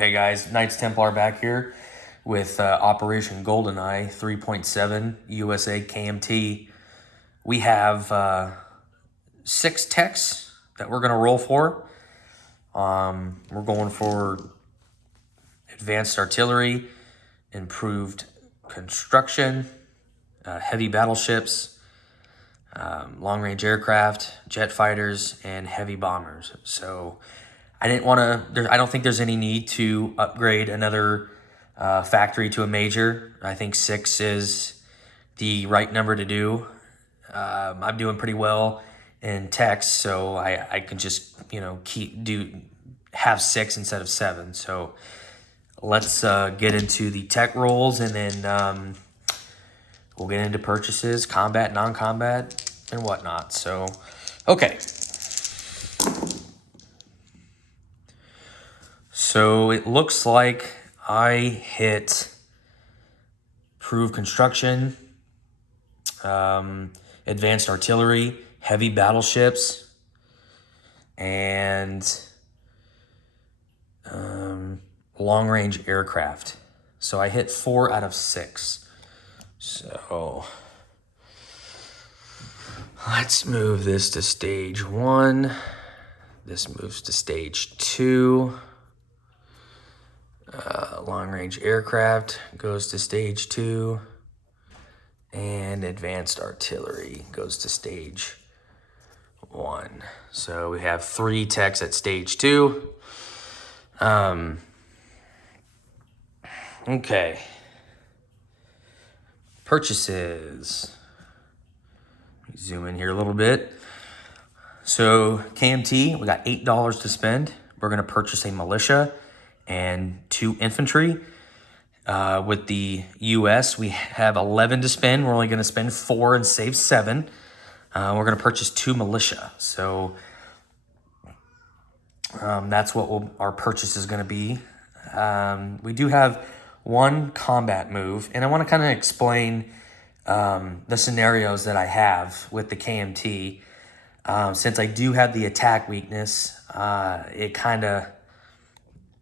Okay, guys, Knights Templar back here with Operation GoldenEye 3.7 USA KMT. We have 6 techs that we're going to roll for. We're going for advanced artillery, improved construction, heavy battleships, long-range aircraft, jet fighters, and heavy bombers. So I didn't want to. I don't think there's any need to upgrade another factory to a major. I think 6 is the right number to do. I'm doing pretty well in techs, so I can just have 6 instead of 7. So let's get into the tech rolls, and then we'll get into purchases, combat, non-combat, and whatnot. So, okay. So it looks like I hit improved construction, advanced artillery, heavy battleships, and long-range aircraft. So I hit 4 out of 6. So let's move this to stage 1. This moves to stage 2. Long-range aircraft goes to stage 2, and advanced artillery goes to stage 1. So we have 3 techs at stage 2. Okay. Purchases. Zoom in here a little bit. So KMT, we got $8 to spend. We're going to purchase a militia and 2 infantry. With the U.S., we have 11 to spend. We're only going to spend 4 and save 7. We're going to purchase 2 militia. So that's what our purchase is going to be. We do have 1 combat move, and I want to kind of explain the scenarios that I have with the KMT. Since I do have the attack weakness, it kind of...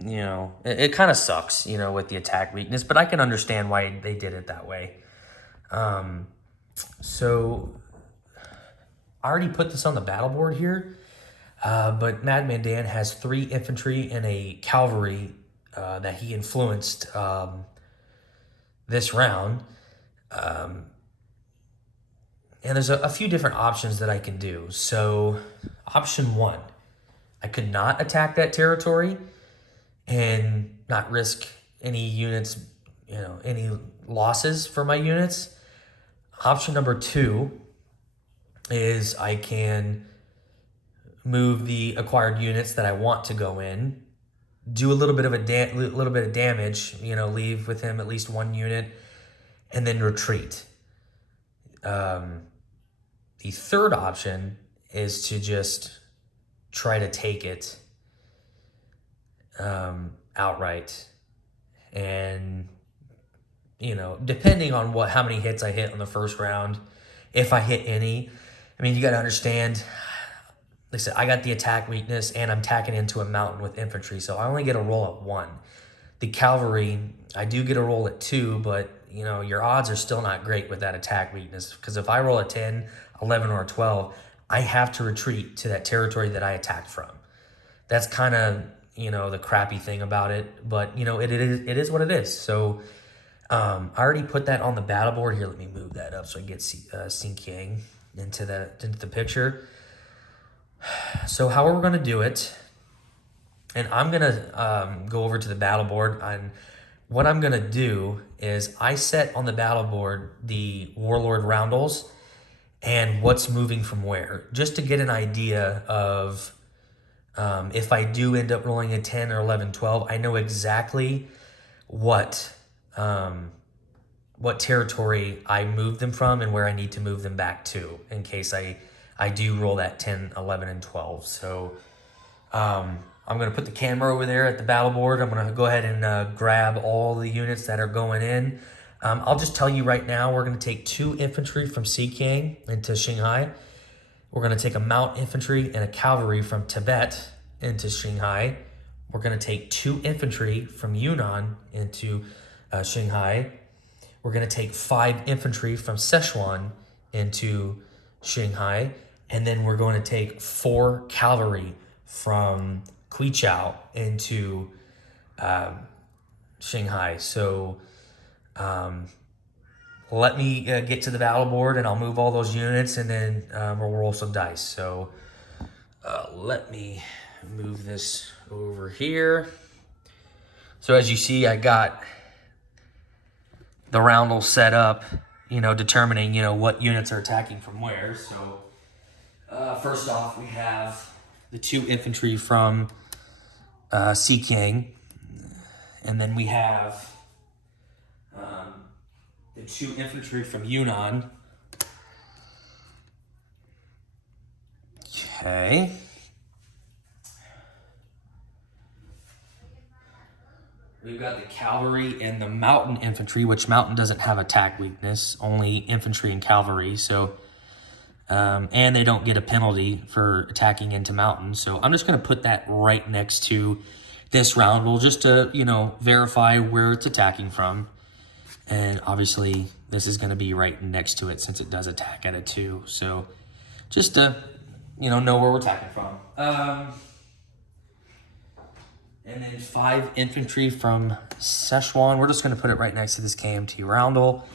it kind of sucks, with the attack weakness, but I can understand why they did it that way. So I already put this on the battle board here, but Madman Dan has 3 infantry and a cavalry that he influenced this round. And there's a few different options that I can do. So option 1, I could not attack that territory and not risk any units, any losses for my units. Option number 2 is I can move the acquired units that I want to go in, do a little bit of damage, leave with him at least 1 unit, and then retreat. The third option is to just try to take it outright, and depending on how many hits I hit on the first round, if I hit any, you got to understand, like I said, I got the attack weakness and I'm tacking into a mountain with infantry, so I only get a roll at 1. The cavalry, I do get a roll at 2, but your odds are still not great with that attack weakness, because if I roll a 10, 11, or a 12, I have to retreat to that territory that I attacked from. That's kind of the crappy thing about it, but it is what it is. So I already put that on the battle board here. Let me move that up so I get Sink Yang into the picture. So how we're going to do it, and I'm going to go over to the battle board, and what I'm going to do is I set on the battle board the warlord roundels and what's moving from where, just to get an idea of if I do end up rolling a 10 or 11, 12, I know exactly what territory I moved them from and where I need to move them back to in case I do roll that 10, 11, and 12. So I'm going to put the camera over there at the battle board. I'm going to go ahead and grab all the units that are going in. I'll just tell you right now, we're going to take 2 infantry from Sikang into Shanghai. We're going to take a mount infantry and a cavalry from Tibet into Shanghai. We're going to take 2 infantry from Yunnan into Shanghai. We're going to take 5 infantry from Sichuan into Shanghai. And then we're going to take 4 cavalry from Kweichow into Shanghai. So let me get to the battle board and I'll move all those units and then we'll roll some dice. So let me move this over here. So as you see, I got the roundel set up, determining, what units are attacking from where. So first off, we have the 2 infantry from Xikang, and then we have the 2 infantry from Yunnan. Okay. We've got the cavalry and the mountain infantry, which mountain doesn't have attack weakness, only infantry and cavalry. So, and they don't get a penalty for attacking into mountains. So I'm just going to put that right next to this roundel just to, verify where it's attacking from. And obviously this is going to be right next to it since it does attack at a 2. So just to, know where we're attacking from. And then 5 infantry from Sichuan. We're just going to put it right next to this KMT roundel.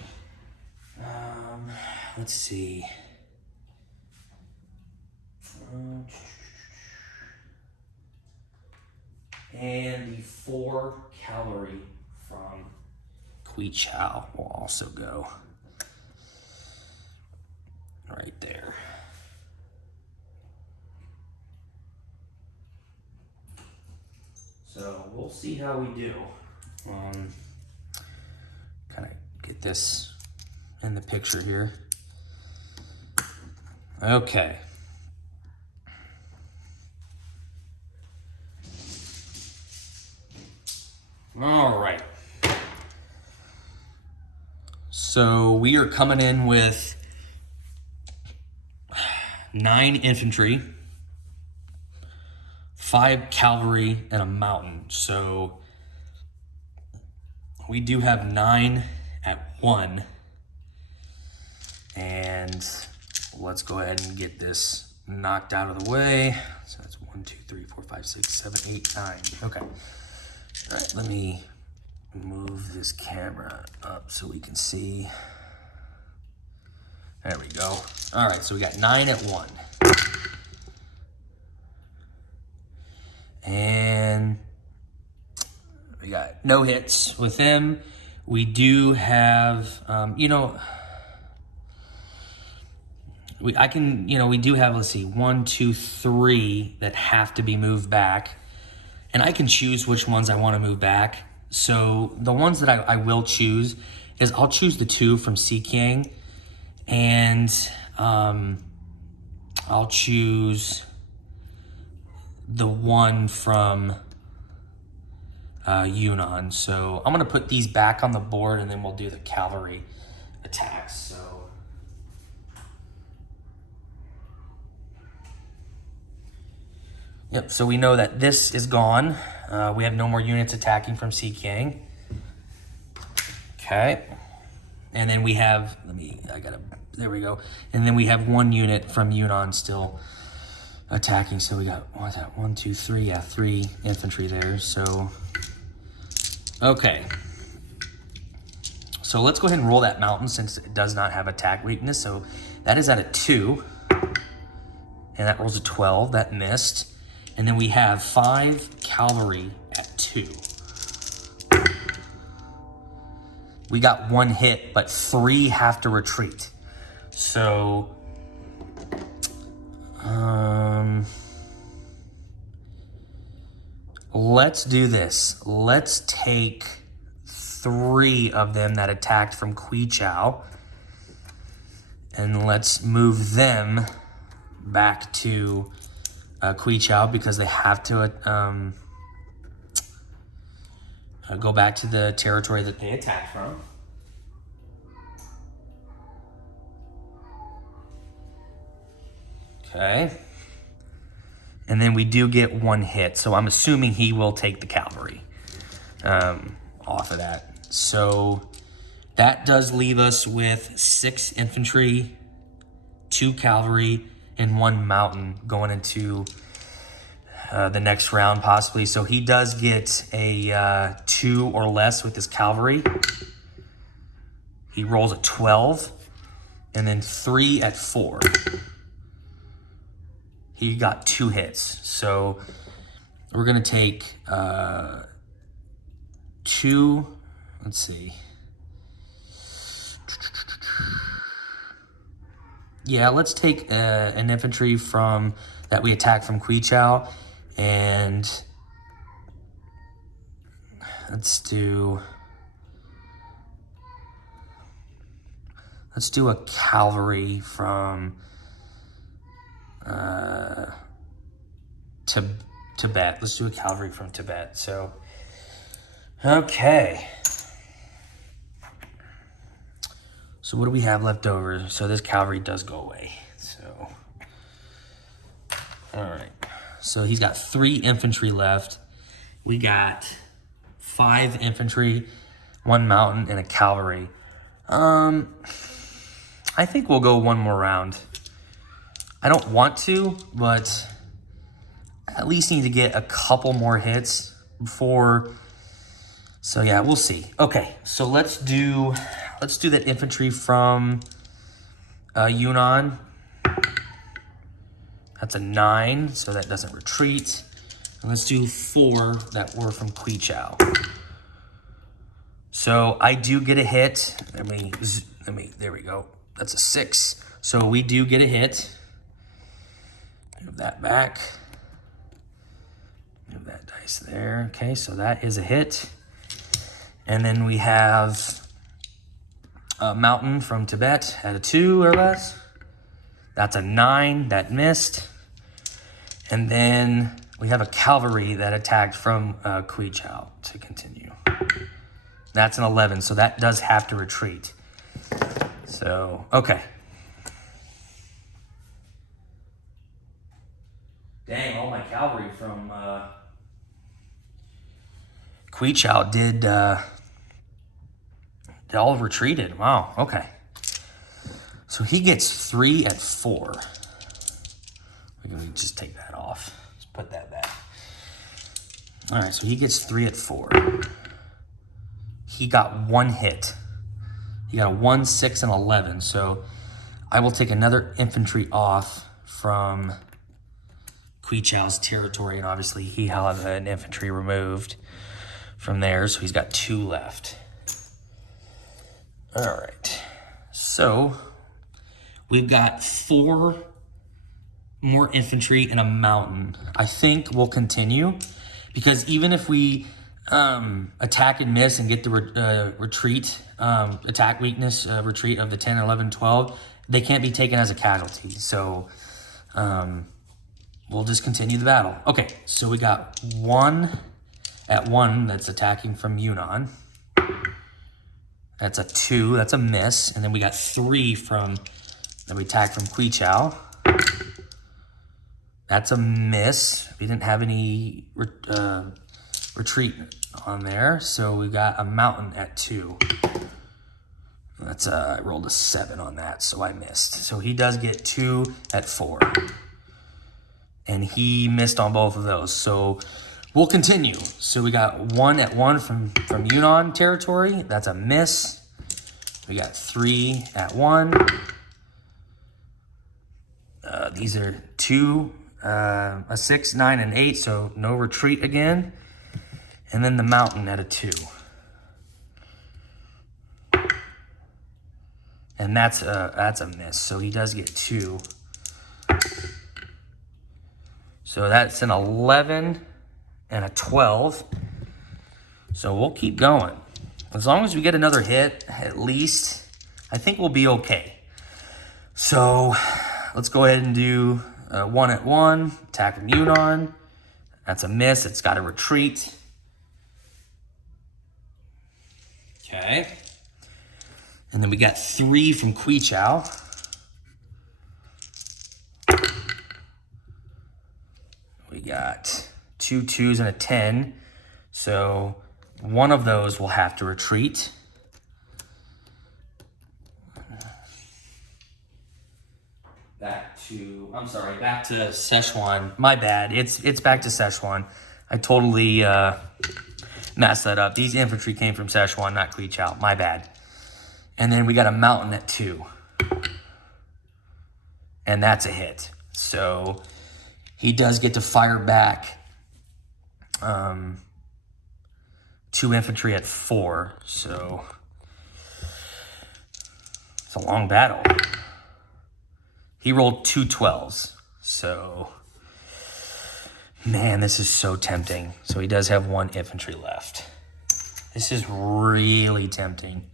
Let's see. And the 4 cavalry from Kweichow will also go right there. So we'll see how we do. Kind of get this in the picture here. Okay. All right. So we are coming in with 9 infantry, 5 cavalry, and a mountain. So we do have 9 at 1. And let's go ahead and get this knocked out of the way. So that's 1, 2, 3, 4, 5, 6, 7, 8, 9. Okay. All right, let me move this camera up so we can see. There we go. All right, so we got 9 at 1. And we got no hits with them. We do have, we do have, let's see, 1, 2, 3 that have to be moved back. And I can choose which ones I want to move back. So the ones that I will choose is I'll choose the 2 from Xikang, and I'll choose the 1 from Yunnan. So I'm going to put these back on the board, and then we'll do the cavalry attacks. So yep, so we know that this is gone. We have no more units attacking from Xikang. Okay. And then we have, there we go. And then we have 1 unit from Yunnan still attacking. So we got, what's that? 1, 2, 3, yeah, 3 infantry there. So, okay. So let's go ahead and roll that mountain since it does not have attack weakness. So that is at a 2. And that rolls a 12, that missed. And then we have 5 cavalry at 2. We got 1 hit, but 3 have to retreat. So, let's do this. Let's take 3 of them that attacked from Kweichow, and let's move them back to Kweichow because they have to go back to the territory that they attacked from. Okay. And then we do get 1 hit. So I'm assuming he will take the cavalry off of that. So that does leave us with 6 infantry, 2 cavalry, and 1 mountain going into the next round possibly. So he does get a 2 or less with his cavalry. He rolls a 12 and then 3 at 4. He got 2 hits. So we're going to take 2, let's see. Yeah, let's take an infantry from that we attacked from Kweichow, and let's do a cavalry from Tibet. Let's do a cavalry from Tibet. So, okay. So what do we have left over? So this cavalry does go away. So, all right. So he's got 3 infantry left. We got 5 infantry, 1 mountain, and a cavalry. I think we'll go 1 more round. I don't want to, but at least need to get a couple more hits before. So yeah, we'll see. Okay, so let's do that infantry from Yunnan. That's a 9, so that doesn't retreat. And let's do 4 that were from Kweichow. So I do get a hit. There we go. That's a 6. So we do get a hit. Move that back. Move that dice there. Okay, so that is a hit. And then we have a mountain from Tibet at a 2 or less. That's a 9, that missed. And then we have a cavalry that attacked from Kweichow to continue. That's an 11, so that does have to retreat. So, okay. Dang, all my cavalry from Kweichow did all retreated. Wow, okay. So he gets 3 at 4. We're going to just take that off. Let's put that back. All right, so he gets 3 at 4. He got 1 hit. He got a 1, 6, and 11. So I will take another infantry off from Kweichow's territory, and obviously he'll have an infantry removed from there, so he's got 2 left. All right, so we've got 4 more infantry and a mountain. I think we'll continue, because even if we attack and miss and get the retreat, attack weakness retreat of the 10, 11, 12, they can't be taken as a casualty. So we'll just continue the battle. Okay, so we got 1 at 1 that's attacking from Yunnan. That's a 2, that's a miss. And then we got 3 that we attacked from Kweichow. That's a miss. We didn't have any retreat on there. So we got a mountain at 2. That's I rolled a 7 on that, so I missed. So he does get 2 at 4. And he missed on both of those. So we'll continue. So we got 1 at 1 from Yunnan territory. That's a miss. We got 3 at 1. These are 2, a 6, 9, and 8. So no retreat again. And then the mountain at a 2. And that's a miss. So he does get 2. So that's an 11 and a 12. So we'll keep going. As long as we get another hit, at least, I think we'll be okay. So let's go ahead and do 1 at 1, attack from Yunnan. That's a miss. It's got to retreat. Okay. And then we got 3 from Kweichow. got 2 2s and a 10. So one of those will have to retreat. Back to Szechuan. My bad. It's back to Szechuan. I totally messed that up. These infantry came from Szechuan, not Kweichow. My bad. And then we got a mountain at 2. And that's a hit. So he does get to fire back 2 infantry at 4. So it's a long battle. He rolled 2 12s. So, man, this is so tempting. So he does have 1 infantry left. This is really tempting.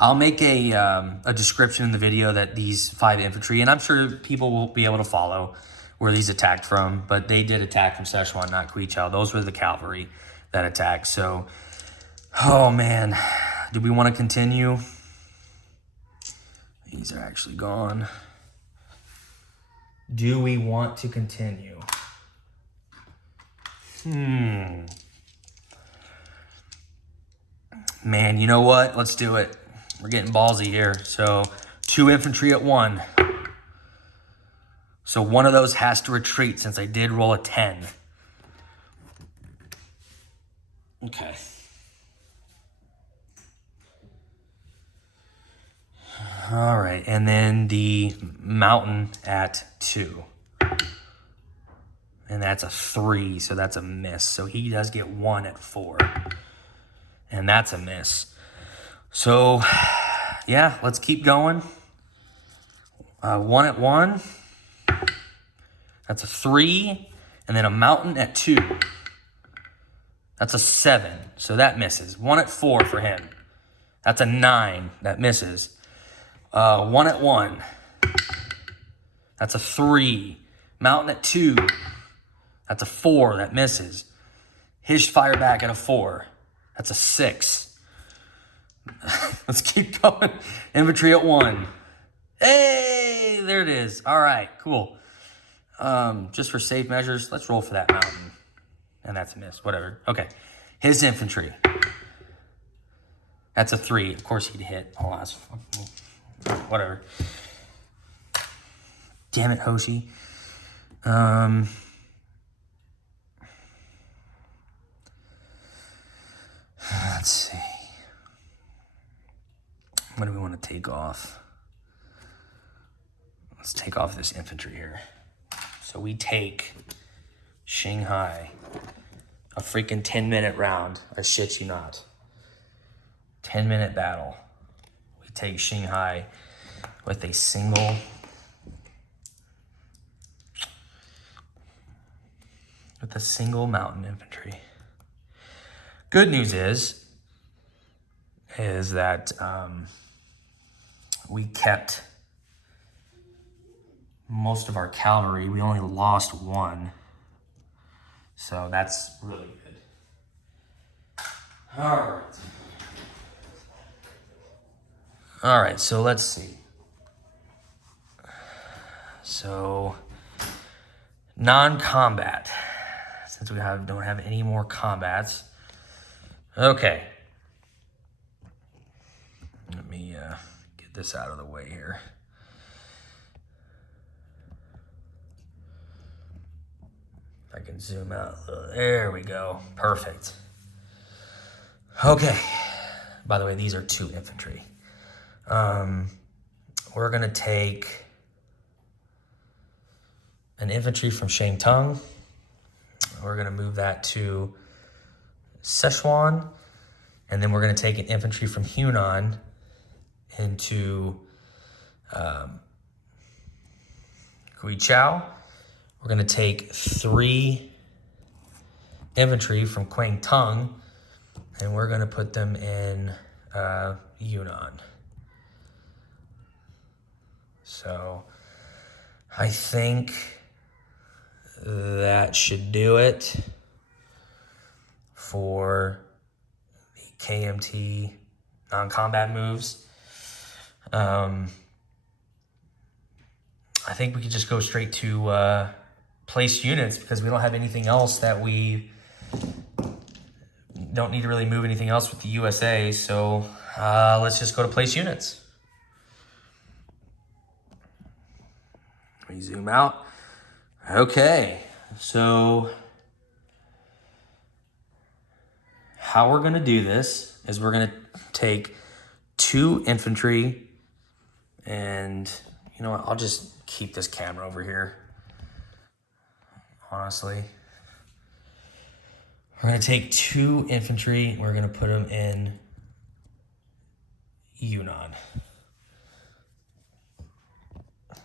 I'll make a description in the video that these 5 infantry, and I'm sure people will be able to follow where these attacked from, but they did attack from Szechuan, not Kweichow. Those were the cavalry that attacked. So, oh man, do we want to continue? These are actually gone. Do we want to continue? Man, you know what? Let's do it. We're getting ballsy here. So 2 infantry at 1. So one of those has to retreat since I did roll a 10. Okay. All right, and then the mountain at 2. And that's a 3, so that's a miss. So he does get 1 at 4. And that's a miss. So, yeah, let's keep going. 1 at 1. That's a 3. And then a mountain at 2. That's a 7. So that misses. 1 at 4 for him. That's a 9. That misses. 1 at 1. That's a 3. Mountain at 2. That's a 4. That misses. His fire back at a 4. That's a 6. Let's keep going. Infantry at 1. Hey, there it is. All right, cool. Just for safe measures, let's roll for that mountain. And that's a miss. Whatever. Okay. His infantry. That's a 3. Of course he'd hit. I'll ask. Whatever. Damn it, Hoshi. Let's see. What do we want to take off? Let's take off this infantry here. So we take Shanghai. A freaking 10-minute round. I shit you not. 10-minute battle. We take Shanghai with a single mountain infantry. Good news is that we kept most of our cavalry. We only lost 1. So that's really good. All right, so let's see. So non-combat, since we don't have any more combats. Okay. Let me get this out of the way here. If I can zoom out a little. There we go. Perfect. Okay. By the way, these are 2 infantry. We're going to take an infantry from Shantung. We're going to move that to Szechuan. And then we're going to take an infantry from Yunnan into Kweichow. We're going to take 3 infantry from Kweichow, and we're going to put them in Yunnan. So I think that should do it for the KMT non-combat moves. I think we could just go straight to place units because we don't have anything else that we don't need to really move anything else with the USA. So let's just go to place units. Let me zoom out. Okay, so how we're gonna do this is we're gonna take 2 infantry, and you know what, I'll just keep this camera over here, honestly. We're gonna take 2 infantry, we're gonna put them in Yunnan.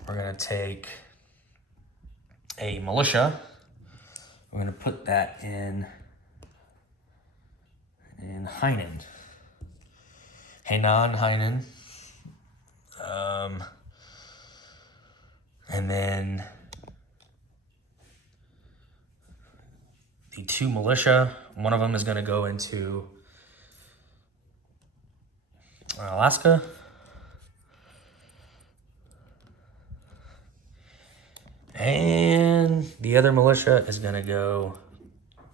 We're gonna take a militia, we're gonna put that in Hainan. Hainan. And then the 2 militia, one of them is going to go into Alaska. And the other militia is going to go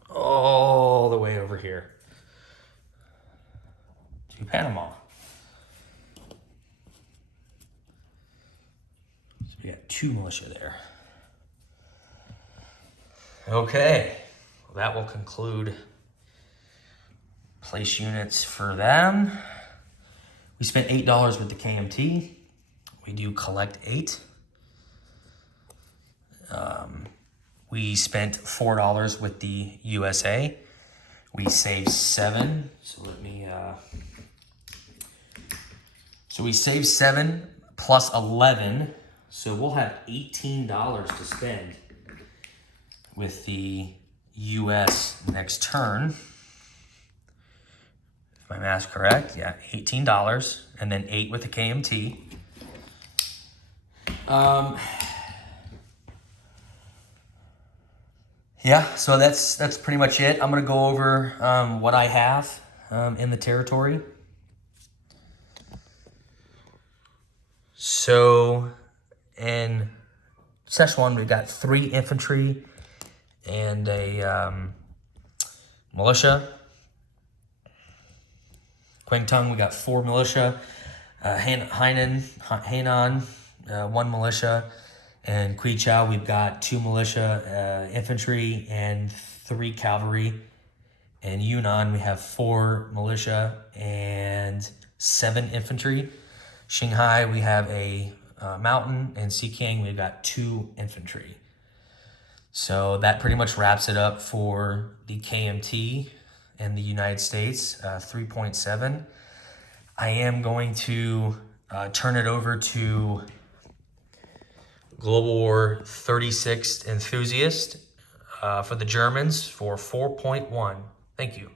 all the way over here to Panama. So we got 2 militia there. Okay, well, that will conclude place units for them. We spent $8 with the KMT. We do collect 8. We spent $4 with the USA. We saved 7. So let me. So we saved 7 plus 11. So we'll have $18 to spend with the US next turn. If my math's correct, yeah, $18, and then 8 with the KMT. Yeah, so that's pretty much it. I'm gonna go over what I have in the territory. So in Szechuan, we've got 3 infantry and a militia. Kweichow, we got 4 militia. Hainan, 1 militia. And Kweichow, we've got 2 militia, infantry, and 3 cavalry. In Yunnan, we have 4 militia and 7 infantry. Shanghai, we have a mountain, and Sikang, we've got 2 infantry. So that pretty much wraps it up for the KMT in the United States, 3.7. I am going to turn it over to Global War 36th Enthusiast for the Germans for 4.1. Thank you.